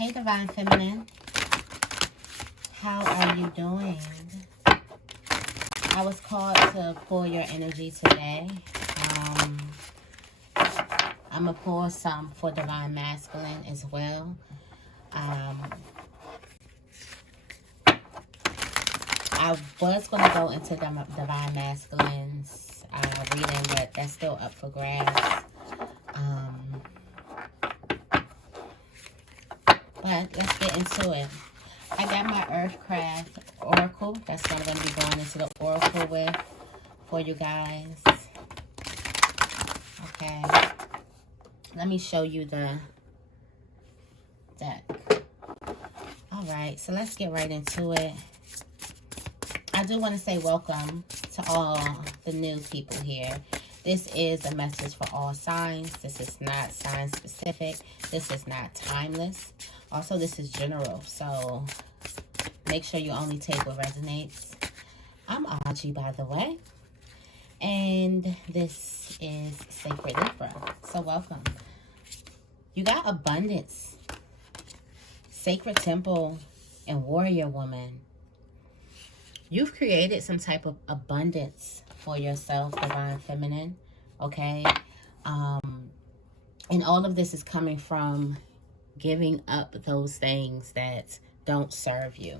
Hey, Divine Feminine. How are you doing? I was called to pull your energy today. I'm going to pull some for Divine Masculine as well. I was going to go into Divine Masculine's reading, but that's still up for grabs. But let's get into it. I got my Earthcraft Oracle. That's what I'm going to be going into the Oracle with for you guys. Okay. Let me show you the deck. Alright, so let's get right into it. I do want to say welcome to all the new people here. This is a message for all signs. This is not sign specific. This is not timeless. Also, this is general, so make sure you only take what resonates. I'm Auji, by the way, and this is Sacred Libra, so welcome. You got abundance, sacred temple, and warrior woman. You've created some type of abundance for yourself, Divine Feminine, okay? And all of this is coming from giving up those things that don't serve you.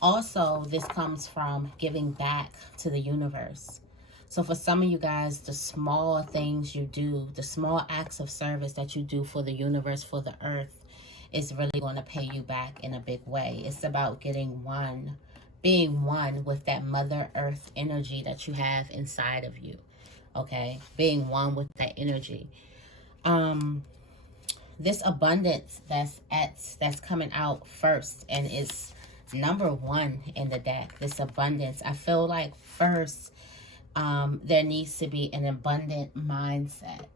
Also, this comes from giving back to the universe. So for some of you guys, the small things you do, the small acts of service that you do for the universe, for the earth, is really going to pay you back in a big way. It's about getting one, being one with that Mother Earth energy that you have inside of you. Okay? Being one with that energy. This abundance that's coming out first and is number one in the deck. This abundance, I feel like first there needs to be an abundant mindset.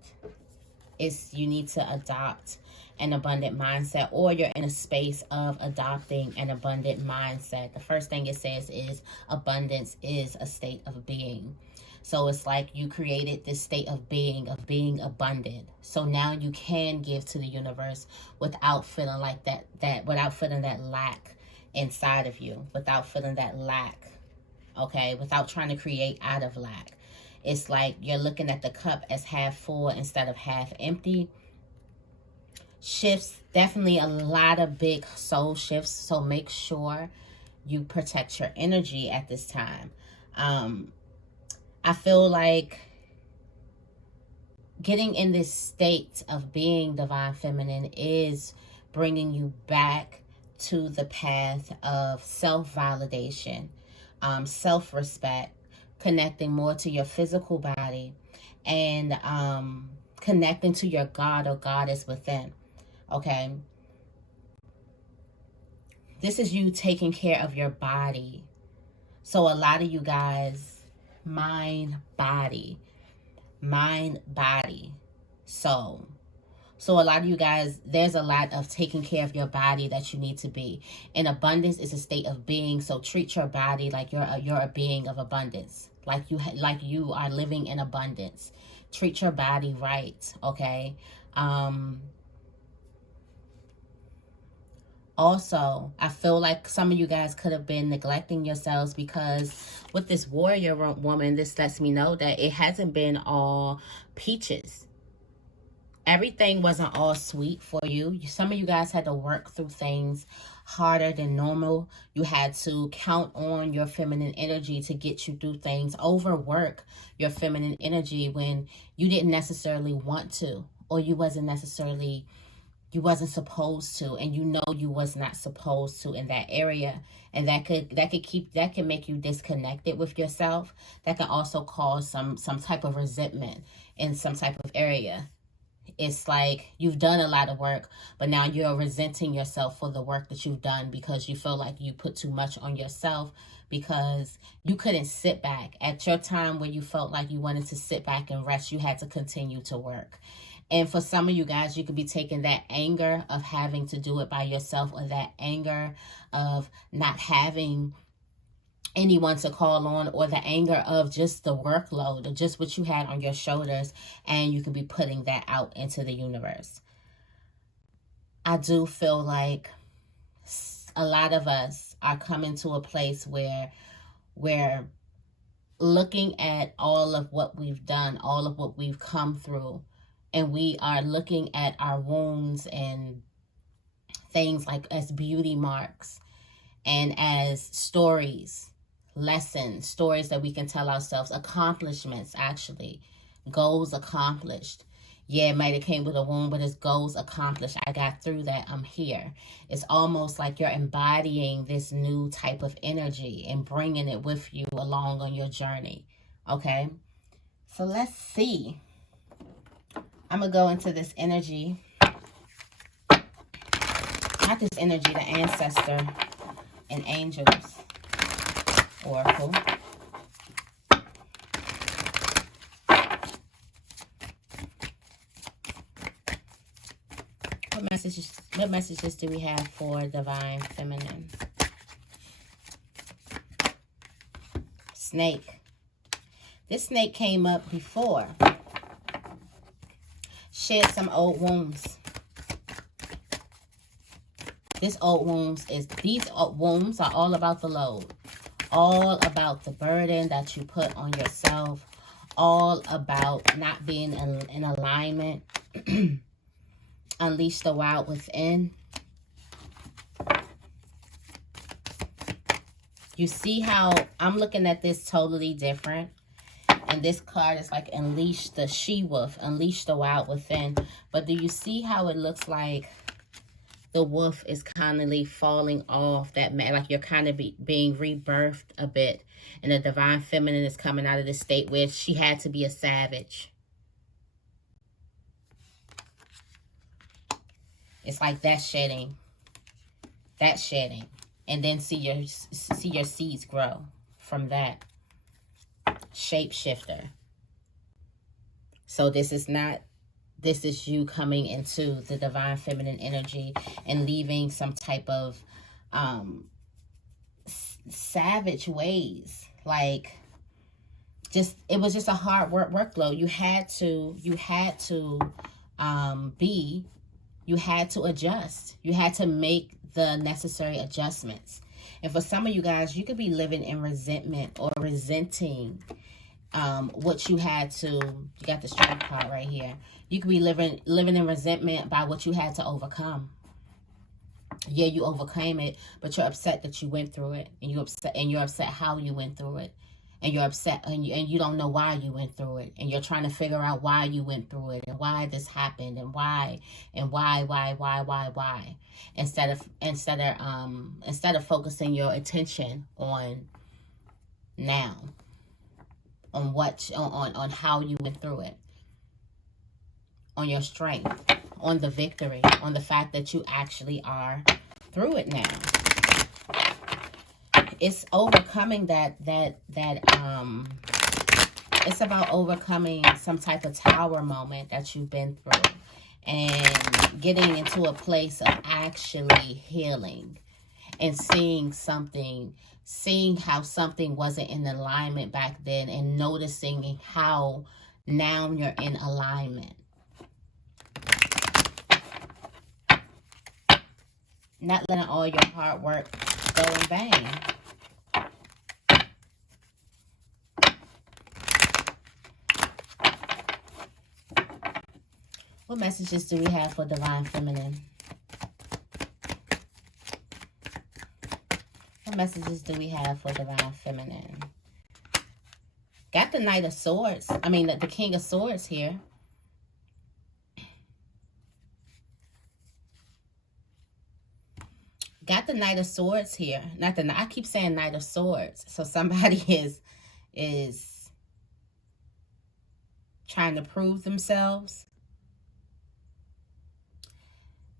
You need to adopt an abundant mindset, or you're in a space of adopting an abundant mindset. The first thing it says is abundance is a state of being. So it's like you created this state of being abundant. So now you can give to the universe without feeling like that without feeling that lack inside of you, without feeling that lack, okay? Without trying to create out of lack. It's like you're looking at the cup as half full instead of half empty. Shifts, definitely a lot of big soul shifts. So make sure you protect your energy at this time. I feel like getting in this state of being Divine Feminine is bringing you back to the path of self-validation, self-respect, connecting more to your physical body, and connecting to your God or Goddess within, okay? This is you taking care of your body. So a lot of you guys, mind, body, soul. So a lot of you guys, there's a lot of taking care of your body that you need to be. And abundance is a state of being. So treat your body like you're a being of abundance. Like you are living in abundance. Treat your body right, okay? Also, I feel like some of you guys could have been neglecting yourselves, because with this warrior woman, this lets me know that it hasn't been all peaches. Everything wasn't all sweet for you. Some of you guys had to work through things harder than normal. You had to count on your feminine energy to get you through things. Overwork your feminine energy when you didn't necessarily want to, or you wasn't supposed to, and you know you was not supposed to in that area. And that can make you disconnected with yourself. That can also cause some type of resentment in some type of area. It's like you've done a lot of work, but now you're resenting yourself for the work that you've done, because you feel like you put too much on yourself, because you couldn't sit back. At your time where you felt like you wanted to sit back and rest, you had to continue to work. And for some of you guys, you could be taking that anger of having to do it by yourself, or that anger of not having anyone to call on, or the anger of just the workload, or just what you had on your shoulders, and you can be putting that out into the universe. I do feel like a lot of us are coming to a place where we're looking at all of what we've done, all of what we've come through, and we are looking at our wounds and things like as beauty marks and as stories, lessons, stories that we can tell ourselves, accomplishments, actually, goals accomplished. Yeah, it might have came with a wound, but it's goals accomplished. I got through that. I'm here. It's almost like you're embodying this new type of energy and bringing it with you along on your journey. Okay? So let's see. I'm going to go into this energy. Not this energy, the ancestor and angels oracle. What messages do we have for divine feminine? Snake. This snake came up before. Shed some old wounds. These old wounds are all about the load. All about the burden that you put on yourself. All about not being in alignment. Unleash the wild within. You see how I'm looking at this totally different. And this card is like unleash the she-wolf, unleash the wild within. But do you see how it looks like the wolf is kindly falling off that man, like you're kind of being rebirthed a bit. And the divine feminine is coming out of this state where she had to be a savage. It's like that shedding. And then see your seeds grow from that. Shapeshifter. So this is you coming into the divine feminine energy and leaving some type of savage ways. Like it was just a hard workload. You had to adjust. You had to make the necessary adjustments. And for some of you guys, you could be living in resentment or resenting what you had to. You got the strength card right here. You could be living in resentment by what you had to overcome. Yeah, you overcame it, but you're upset that you went through it, and you're upset how you went through it. And you're upset, and you don't know why you went through it, and you're trying to figure out why you went through it, and why this happened, and why, instead of focusing your attention on now, on how you went through it, on your strength, on the victory, on the fact that you actually are through it now. It's overcoming it's about overcoming some type of tower moment that you've been through and getting into a place of actually healing and seeing how something wasn't in alignment back then and noticing how now you're in alignment. Not letting all your hard work go in vain. What messages do we have for divine feminine? What messages do we have for divine feminine? Got the Knight of Swords. I mean, the King of Swords here. Got the Knight of Swords here. I keep saying Knight of Swords. So somebody is trying to prove themselves.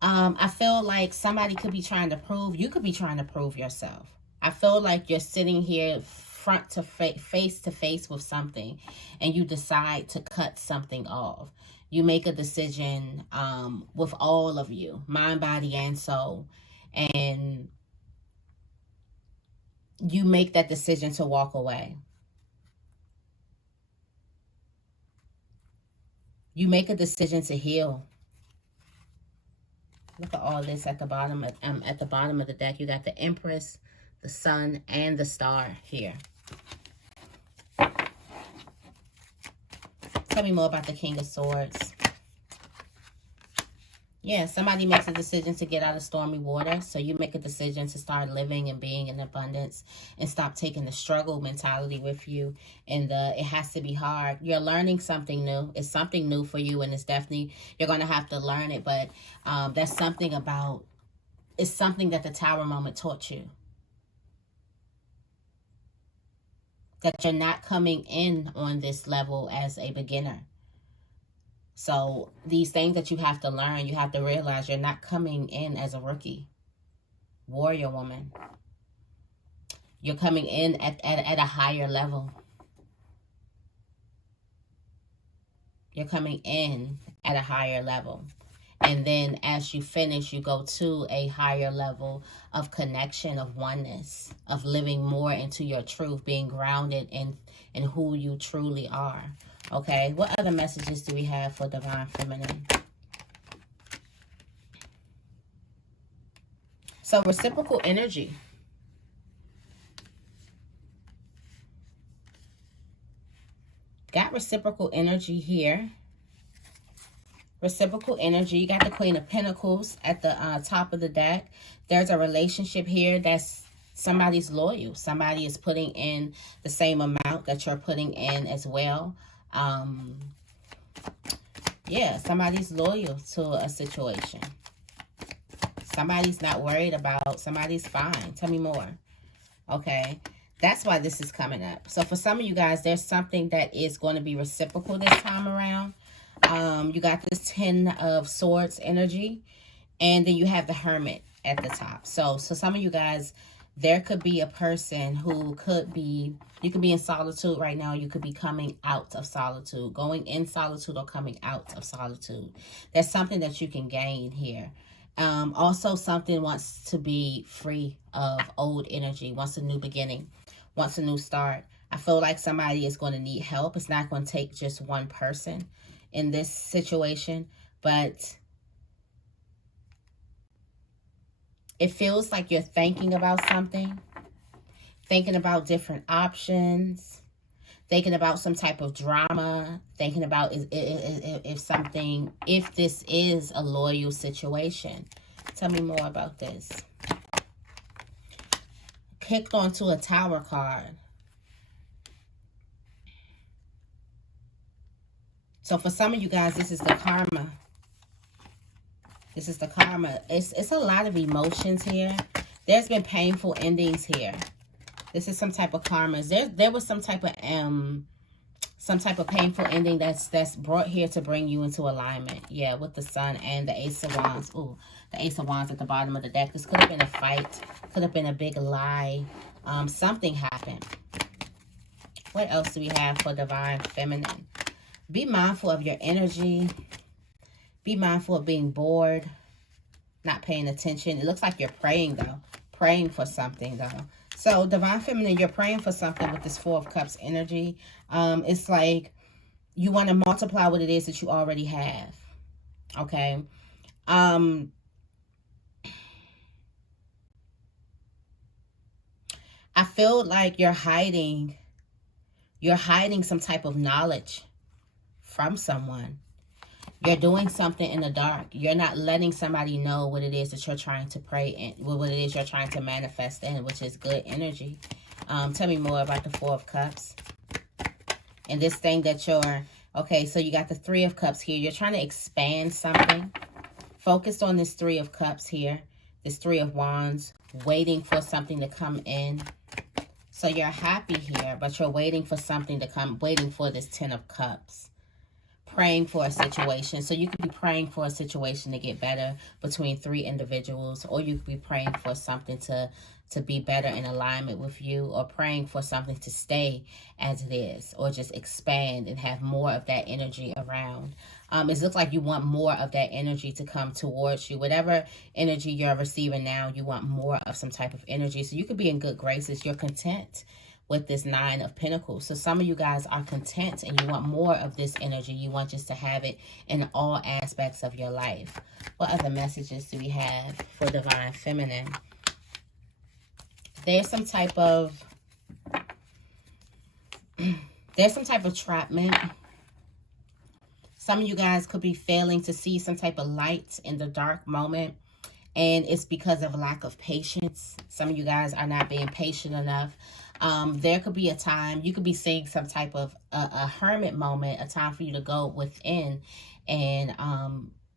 I feel like somebody could be trying to prove, you could be trying to prove yourself. I feel like you're sitting here face to face with something and you decide to cut something off. You make a decision with all of you, mind, body, and soul. And you make that decision to walk away. You make a decision to heal. Look at all this at the bottom of the deck. You got the Empress, the Sun, and the Star here. Tell me more about the King of Swords. Yeah, somebody makes a decision to get out of stormy water. So you make a decision to start living and being in abundance and stop taking the struggle mentality with you. And it has to be hard. You're learning something new. It's something new for you, and it's definitely, you're going to have to learn it. But that's something about, it's something that the Tower moment taught you. That you're not coming in on this level as a beginner. So these things that you have to learn, you have to realize you're not coming in as a rookie. Warrior woman. You're coming in at a higher level. You're coming in at a higher level. And then as you finish, you go to a higher level of connection, of oneness, of living more into your truth, being grounded in who you truly are. Okay, what other messages do we have for Divine Feminine? So reciprocal energy. Got reciprocal energy here. Reciprocal energy. You got the Queen of Pentacles at the top of the deck. There's a relationship here that's somebody's loyal. Somebody is putting in the same amount that you're putting in as well. Yeah, somebody's loyal to a situation. Somebody's not worried about, somebody's fine. Tell me more. Okay, that's why this is coming up. So for some of you guys, there's something that is going to be reciprocal this time around. You got this 10 of Swords energy, and then you have the Hermit at the top. So some of you guys, there could be a person who could be, you could be in solitude right now. You could be coming out of solitude, going in solitude or coming out of solitude. There's something that you can gain here. Also, something wants to be free of old energy, wants a new beginning, wants a new start. I feel like somebody is going to need help. It's not going to take just one person in this situation, but it feels like you're thinking about something, thinking about different options, thinking about some type of drama, thinking about if this is a loyal situation. Tell me more about this. Kicked onto a Tower card. So for some of you guys, this is the karma. This is the karma. It's a lot of emotions here. There's been painful endings here. This is some type of karma. There was some type of painful ending that's brought here to bring you into alignment. Yeah, with the Sun and the Ace of Wands. Ooh, the Ace of Wands at the bottom of the deck. This could have been a fight. Could have been a big lie. Something happened. What else do we have for Divine Feminine? Be mindful of your energy. Be mindful of being bored, not paying attention. It looks like you're praying, though. Praying for something, though. So, Divine Feminine, you're praying for something with this Four of Cups energy. It's like you want to multiply what it is that you already have. Okay? I feel like you're hiding some type of knowledge from someone. You're doing something in the dark. You're not letting somebody know what it is that you're trying to pray in, what it is you're trying to manifest in, which is good energy. Tell me more about the Four of Cups. And this thing that you're, okay, so you got the Three of Cups here. You're trying to expand something. Focused on this Three of Cups here. This Three of Wands. Waiting for something to come in. So you're happy here, but you're waiting for something to come, waiting for this Ten of Cups. Praying for a situation. So you could be praying for a situation to get better between three individuals, or you could be praying for something to be better in alignment with you, or praying for something to stay as it is, or just expand and have more of that energy around. It looks like you want more of that energy to come towards you. Whatever energy you're receiving now, you want more of some type of energy. So you could be in good graces. You're content with this Nine of Pentacles. So some of you guys are content and you want more of this energy. You want just to have it in all aspects of your life. What other messages do we have for Divine Feminine? There's some type of entrapment. Some of you guys could be failing to see some type of light in the dark moment, and it's because of lack of patience. Some of you guys are not being patient enough. There could be a time, you could be seeing some type of a hermit moment, a time for you to go within and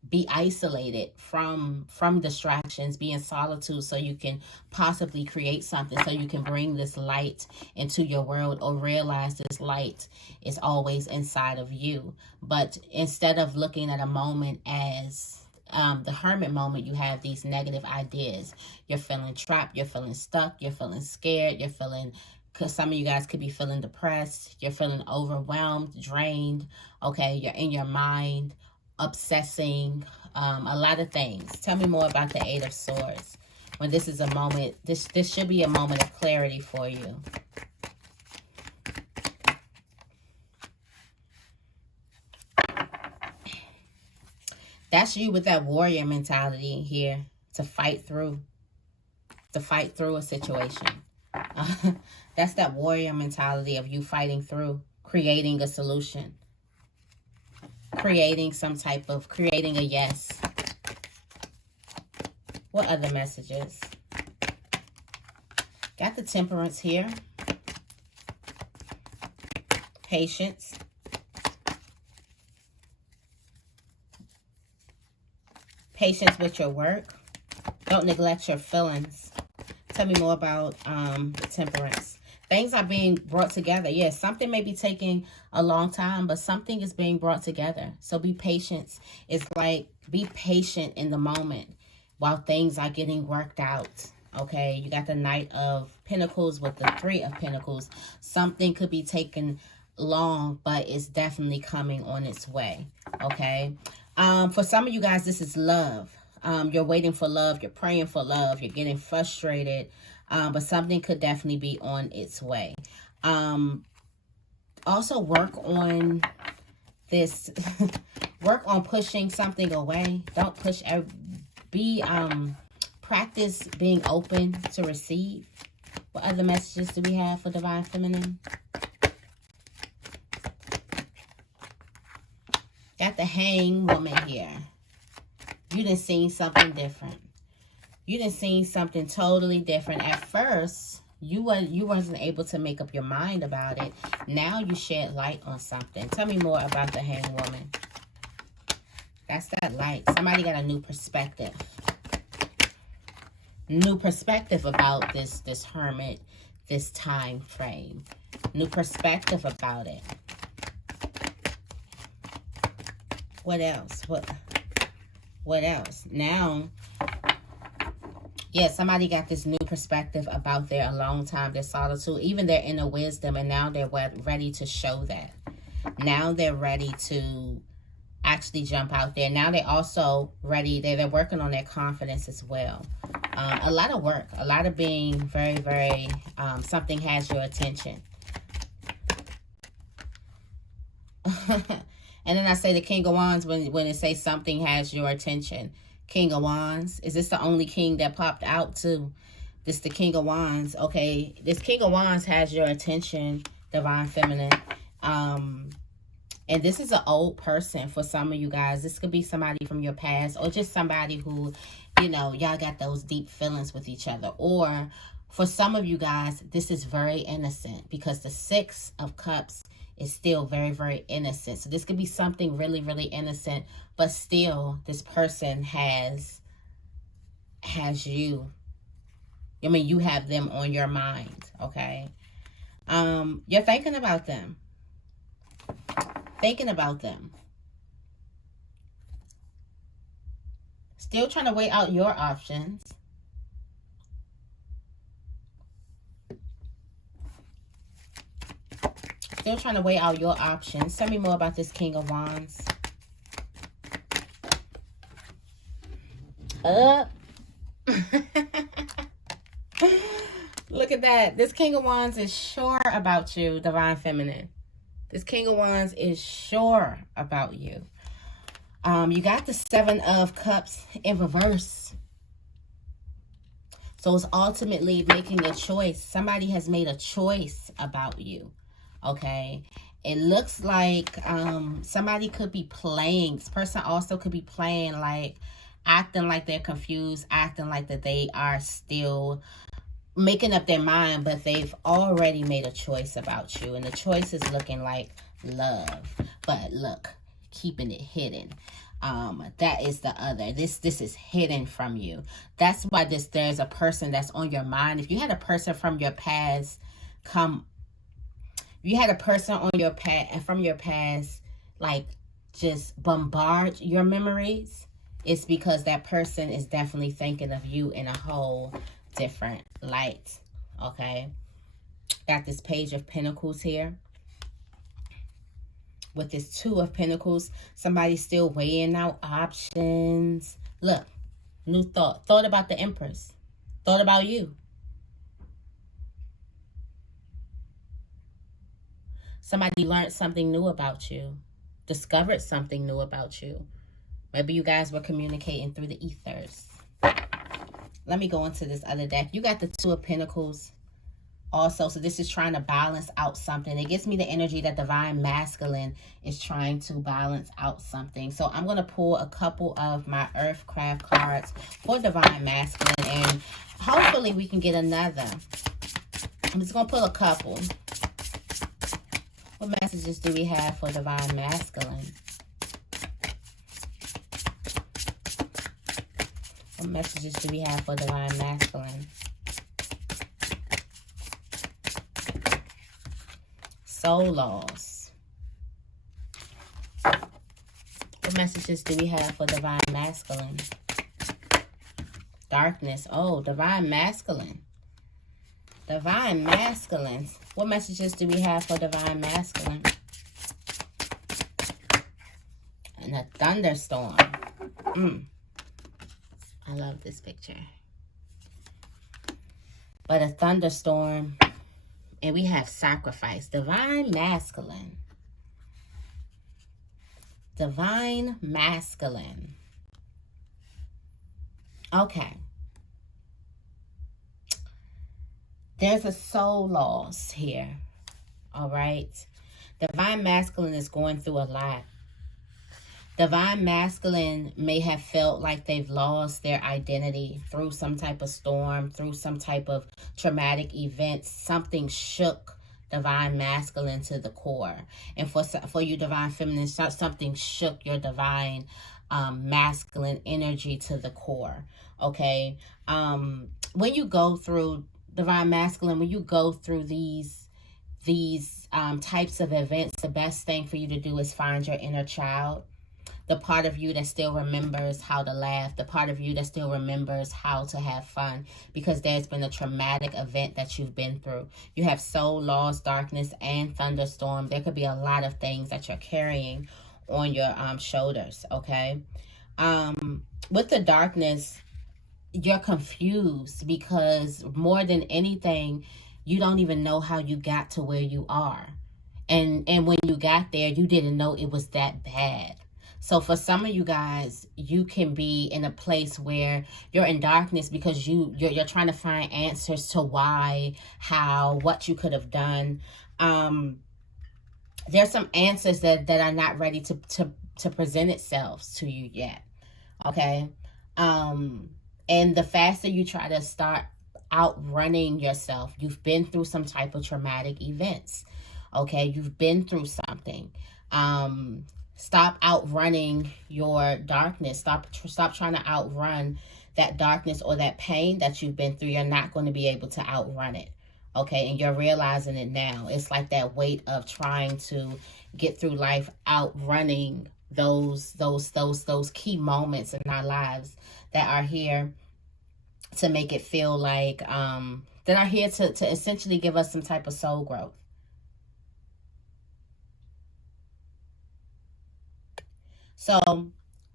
be isolated from distractions, be in solitude, so you can possibly create something, so you can bring this light into your world, or realize this light is always inside of you. But instead of looking at a moment as the hermit moment, you have these negative ideas. You're feeling trapped, you're feeling stuck, you're feeling scared, you're feeling, because some of you guys could be feeling depressed, you're feeling overwhelmed, drained, okay? You're in your mind, obsessing, a lot of things. Tell me more about the Eight of Swords. When this is a moment, this should be a moment of clarity for you. That's you with that warrior mentality here, to fight through a situation. That's that warrior mentality of you fighting through, creating a solution, creating a yes. What other messages? Got the Temperance here. Patience. Patience with your work. Don't neglect your feelings. Tell me more about the Temperance. Things are being brought together. Yes, something may be taking a long time, but something is being brought together. So be patient. It's like, be patient in the moment while things are getting worked out. Okay, you got the Knight of Pentacles with the Three of Pentacles. Something could be taking long, but it's definitely coming on its way. Okay. For some of you guys, this is love. You're waiting for love. You're praying for love. You're getting frustrated. But something could definitely be on its way. Also work on this. Work on pushing something away. Don't push. Practice being open to receive. What other messages do we have for Divine Feminine? Got the Hang Woman here. You done seen something different. You done seen something totally different. At first, you wasn't able to make up your mind about it. Now you shed light on something. Tell me more about the Hang Woman. That's that light. Somebody got a new perspective. New perspective about this hermit, this time frame. New perspective about it. What else? What else? Now, yeah, somebody got this new perspective about their alone time, their solitude, even their inner wisdom, and now they're ready to show that. Now they're ready to actually jump out there. Now they're also ready. They're working on their confidence as well. A lot of work, a lot of being very, very, something has your attention. And then I say the King of Wands when it says something has your attention. King of Wands. Is this the only king that popped out too? This the King of Wands. Okay. This King of Wands has your attention, Divine Feminine. And this is an old person for some of you guys. This could be somebody from your past, or just somebody who, you know, y'all got those deep feelings with each other. Or for some of you guys, this is very innocent, because the Six of Cups is still very, very innocent. So this could be something really, really innocent, but still this person has you. I mean, you have them on your mind, okay? You're thinking about them. Thinking about them. Still trying to weigh out your options. Still trying to weigh out your options. Tell me more about this King of Wands. Look at that. This King of Wands is sure about you, Divine Feminine. This King of Wands is sure about you. You got the Seven of Cups in reverse. So it's ultimately making a choice. Somebody has made a choice about you. Okay. It looks like somebody could be playing. This person also could be playing, like acting like they're confused, acting like that they are still making up their mind, but they've already made a choice about you. And the choice is looking like love. But look, keeping it hidden. That is the other. This is hidden from you. That's why there's a person that's on your mind. If you had a person from your past you had a person on your past and from your past, like, just bombard your memories, it's because that person is definitely thinking of you in a whole different light. Okay. Got this Page of Pentacles here. With this Two of Pentacles, somebody's still weighing out options. Look, new thought. Thought about the Empress. Thought about you. Somebody learned something new about you. Discovered something new about you. Maybe you guys were communicating through the ethers. Let me go into this other deck. You got the Two of Pentacles also. So this is trying to balance out something. It gives me the energy that Divine Masculine is trying to balance out something. So I'm going to pull a couple of my Earthcraft cards for Divine Masculine. And hopefully we can get another. I'm just going to pull a couple. What messages do we have for Divine Masculine? What messages do we have for Divine Masculine? Soul loss. What messages do we have for Divine Masculine? Darkness. Oh, Divine Masculine. Divine Masculine. What messages do we have for Divine Masculine? And a thunderstorm. I love this picture. But a thunderstorm. And we have sacrifice. Divine Masculine. Divine Masculine. Okay. There's a soul loss here. All right. Divine Masculine is going through a lot. Divine Masculine may have felt like they've lost their identity through some type of storm, through some type of traumatic event. Something shook Divine Masculine to the core. And for you, Divine Feminine, something shook your Divine Masculine energy to the core. Okay. When you go through Divine Masculine, when you go through these types of events, the best thing for you to do is find your inner child. The part of you that still remembers how to laugh. The part of you that still remembers how to have fun. Because there's been a traumatic event that you've been through. You have soul loss, darkness, and thunderstorm. There could be a lot of things that you're carrying on your shoulders, okay? With the darkness, you're confused because more than anything, you don't even know how you got to where you are. And when you got there, you didn't know it was that bad. So for some of you guys, you can be in a place where you're in darkness because you're trying to find answers to why, how, what you could have done. There's some answers that are not ready to present itself to you yet. Okay. And the faster you try to start outrunning yourself, you've been through some type of traumatic events. Okay. You've been through something. Stop outrunning your darkness. Stop trying to outrun that darkness or that pain that you've been through. You're not going to be able to outrun it. Okay, and you're realizing it now. It's like that weight of trying to get through life, outrunning those key moments in our lives that are here to make it feel like that are here to essentially give us some type of soul growth. So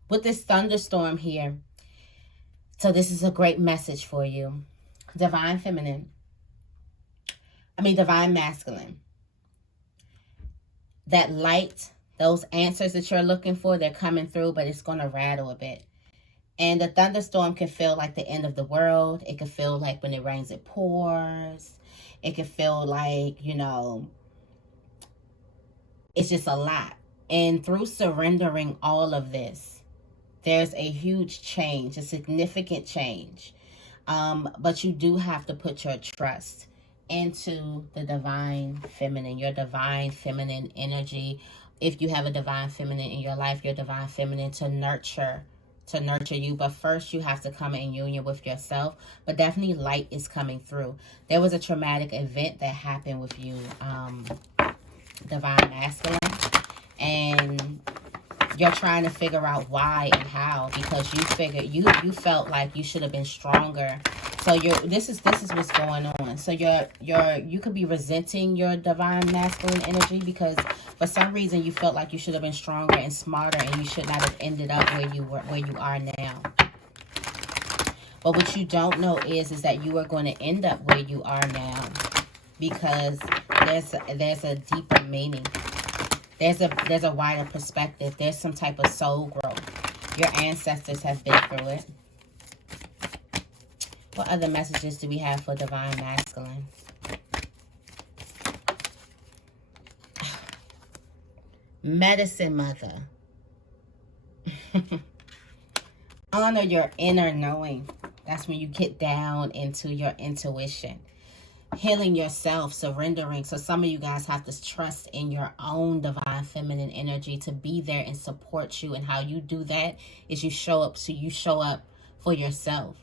with this thunderstorm here, so this is a great message for you. Divine Feminine, Divine masculine. That light, those answers that you're looking for, they're coming through, but it's going to rattle a bit. And the thunderstorm can feel like the end of the world. It can feel like when it rains, it pours. It can feel like, you know, it's just a lot. And through surrendering all of this, there's a huge change, a significant change. But you do have to put your trust into the divine feminine, your divine feminine energy. If you have a divine feminine in your life, your divine feminine to nurture you. But first you have to come in union with yourself. But definitely light is coming through. There was a traumatic event that happened with you, divine masculine, and you're trying to figure out why and how, because you felt like you should have been stronger. So this is what's going on. So you could be resenting your divine masculine energy because for some reason you felt like you should have been stronger and smarter, and you should not have ended up where you are now. But what you don't know is that you are going to end up where you are now because there's a deeper meaning. There's a wider perspective. There's some type of soul growth. Your ancestors have been through it. What other messages do we have for divine masculine? Medicine mother. Honor your inner knowing. That's when you get down into your intuition. Healing yourself, surrendering. So some of you guys have to trust in your own divine feminine energy to be there and support you. And how you do that is you show up. So you show up for yourself.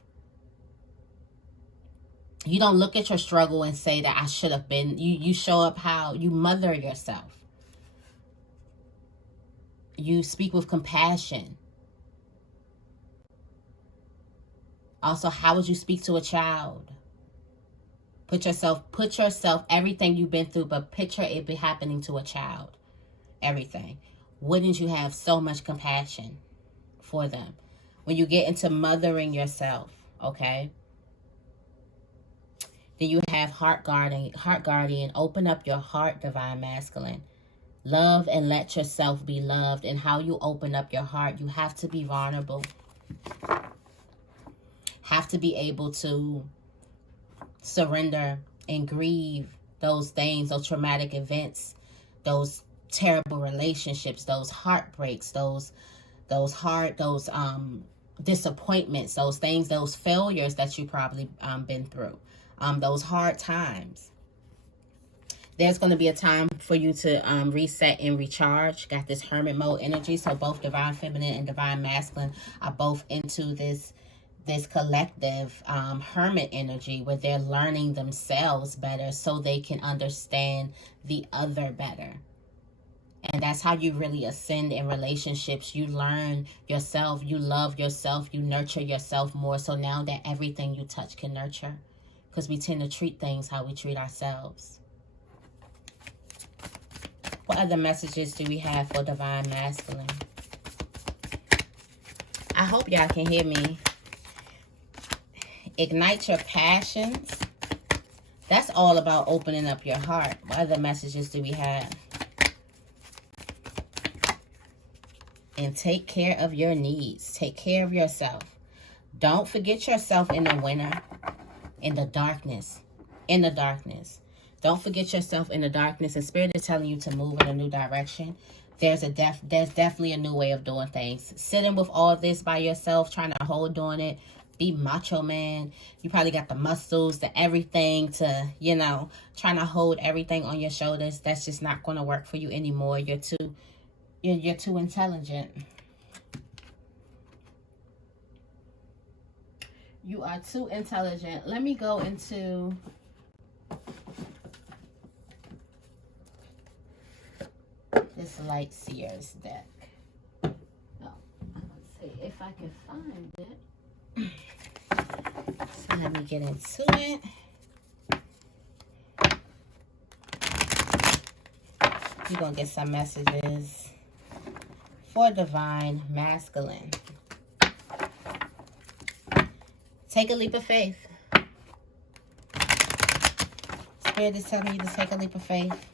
You don't look at your struggle and say that I should have been. You show up how you mother yourself. You speak with compassion. Also, how would you speak to a child? Put yourself, everything you've been through, but picture it be happening to a child. Everything. Wouldn't you have so much compassion for them? When you get into mothering yourself, okay? Then you have heart guardian. Open up your heart, divine masculine. Love and let yourself be loved. And how you open up your heart, you have to be vulnerable. Have to be able to surrender and grieve those things, those traumatic events, those terrible relationships, those heartbreaks, those disappointments, those things, those failures that you probably been through, those hard times. There's going to be a time for you to reset and recharge. Got this hermit mode energy. So both divine feminine and divine masculine are both into this collective hermit energy where they're learning themselves better so they can understand the other better. And that's how you really ascend in relationships. You learn yourself, you love yourself, you nurture yourself more. So now that everything you touch can nurture, because we tend to treat things how we treat ourselves. What other messages do we have for divine masculine? I hope y'all can hear me. Ignite your passions. That's all about opening up your heart. What other messages do we have? And take care of your needs. Take care of yourself. Don't forget yourself in the winter, in the darkness. In the darkness. Don't forget yourself in the darkness. And Spirit is telling you to move in a new direction. There's definitely a new way of doing things. Sitting with all this by yourself, trying to hold on it. Be macho man. You probably got the muscles, the everything to, you know, trying to hold everything on your shoulders. That's just not going to work for you anymore. You're too intelligent. You are too intelligent. Let me go into this Light Seers deck. Oh, let's see if I can find it. So let me get into it. You're going to get some messages for divine masculine. Take a leap of faith. Spirit is telling you to take a leap of faith.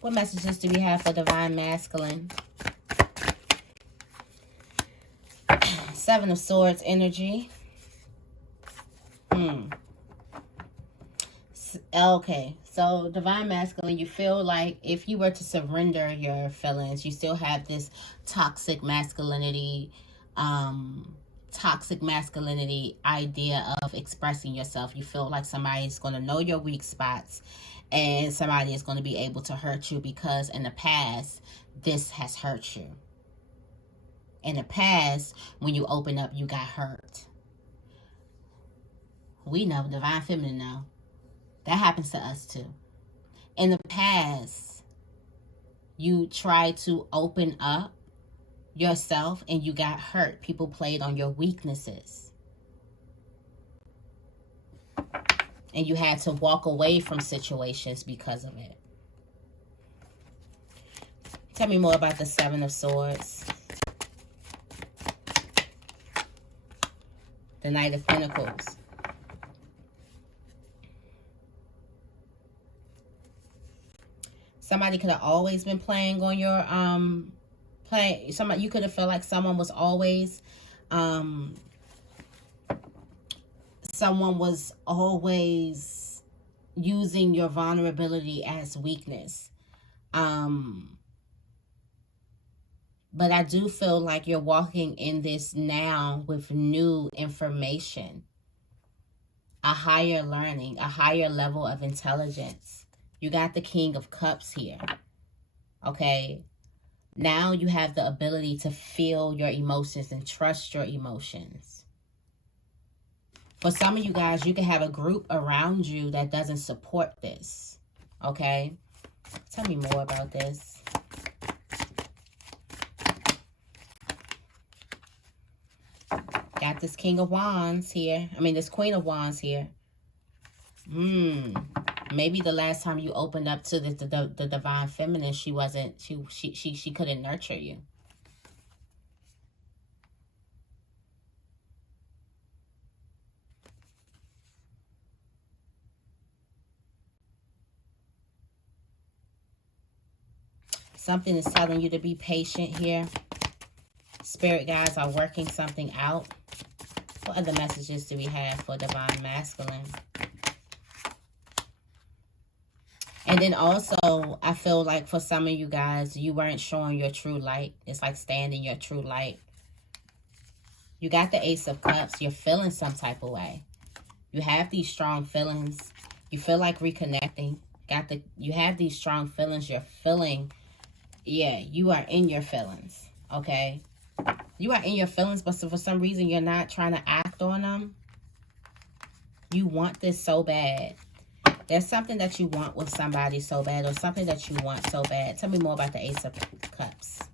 What messages do we have for Divine Masculine? Seven of Swords energy. Okay, so Divine Masculine, you feel like if you were to surrender your feelings, you still have this toxic masculinity idea of expressing yourself. You feel like somebody is going to know your weak spots and somebody is going to be able to hurt you because in the past, this has hurt you. In the past, when you open up, you got hurt. We know, Divine Feminine know. That happens to us too. In the past, you tried to open up yourself and you got hurt. People played on your weaknesses. And you had to walk away from situations because of it. Tell me more about the Seven of Swords. The Knight of Pentacles. Somebody could have always been playing on your you could have felt like someone was always using your vulnerability as weakness. But I do feel like you're walking in this now with new information, a higher learning, a higher level of intelligence. You got the King of Cups here, okay? Now you have the ability to feel your emotions and trust your emotions. For some of you guys, you can have a group around you that doesn't support this, okay? Tell me more about this. Got this King of Wands here. This Queen of Wands here. Maybe the last time you opened up to the Divine Feminine, she couldn't nurture you. Something is telling you to be patient here. Spirit guides are working something out. What other messages do we have for Divine Masculine? And then also, I feel like for some of you guys, you weren't showing your true light. It's like standing your true light. You got the Ace of Cups. You're feeling some type of way. You have these strong feelings. You feel like reconnecting. You have these strong feelings. You're feeling, yeah, you are in your feelings, okay? You are in your feelings, but for some reason, you're not trying to act on them. You want this so bad. There's something that you want with somebody so bad, or something that you want so bad. Tell me more about the Ace of Cups.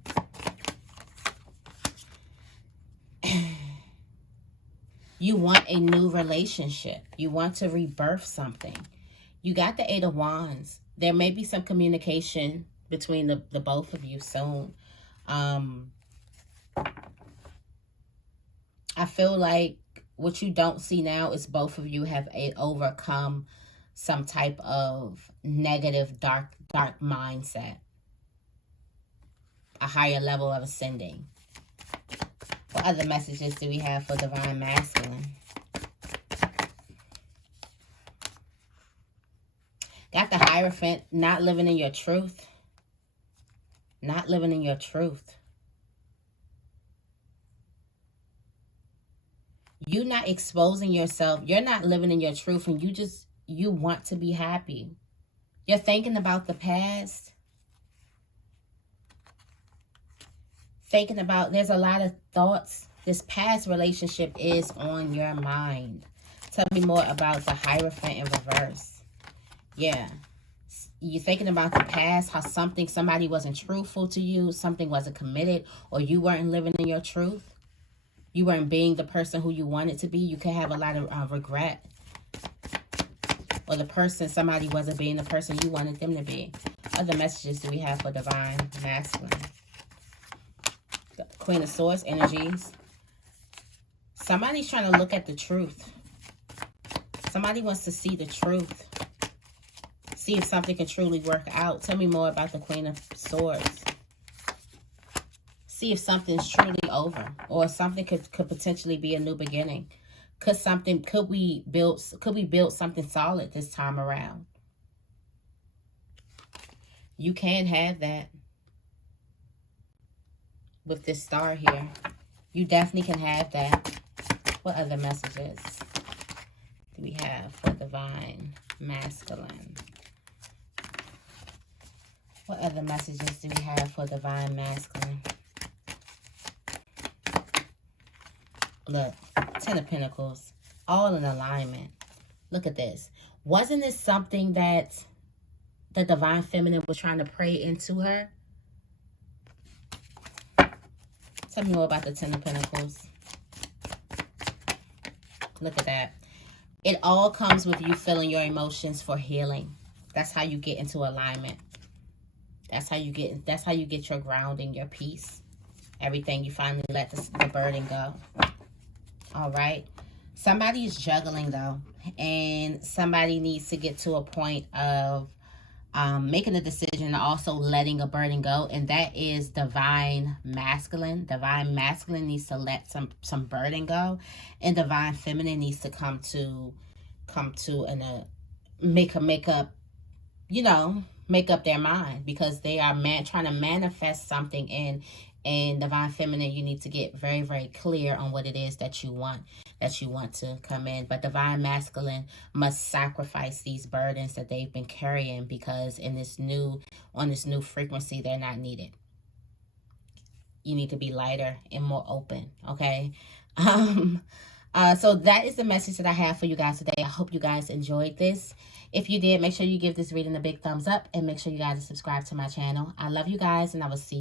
You want a new relationship. You want to rebirth something. You got the Eight of Wands. There may be some communication between the both of you soon. I feel like what you don't see now is both of you have overcome some type of negative, dark mindset. A higher level of ascending. What other messages do we have for Divine Masculine? Got the Hierophant, not living in your truth. Not living in your truth. You not exposing yourself. You're not living in your truth, and you want to be happy. You're thinking about the past. Thinking about, there's a lot of thoughts. This past relationship is on your mind. Tell me more about the Hierophant in reverse. Yeah. You're thinking about the past, how somebody wasn't truthful to you, something wasn't committed, or you weren't living in your truth. You weren't being the person who you wanted to be. You could have a lot of regret. Or somebody wasn't being the person you wanted them to be. Other messages do we have for Divine Masculine? The Queen of Swords energies. Somebody's trying to look at the truth. Somebody wants to see the truth. See if something can truly work out. Tell me more about the Queen of Swords. See if something's truly over, or something could potentially be a new beginning. Could we build something solid this time around? You can have that with this star here. You definitely can have that. What other messages do we have for divine masculine? What other messages do we have for divine masculine? Look, Ten of Pentacles, all in alignment. Look at this. Wasn't this something that the divine feminine was trying to pray into her? Tell me more about the Ten of Pentacles. Look at that. It all comes with you feeling your emotions for healing. That's how you get into alignment. That's how you get your grounding, your peace. Everything, you finally let the burden go. All right. Somebody is juggling though, and somebody needs to get to a point of making a decision and also letting a burden go, and that is divine masculine. Divine masculine needs to let some burden go, and divine feminine needs to come to and make up their mind, because they are trying to manifest something in. And divine feminine, you need to get very, very clear on what it is that you want to come in. But divine masculine must sacrifice these burdens that they've been carrying, because on this new frequency, they're not needed. You need to be lighter and more open, okay? So that is the message that I have for you guys today. I hope you guys enjoyed this. If you did, make sure you give this reading a big thumbs up, and make sure you guys subscribe to my channel. I love you guys, and I will see you.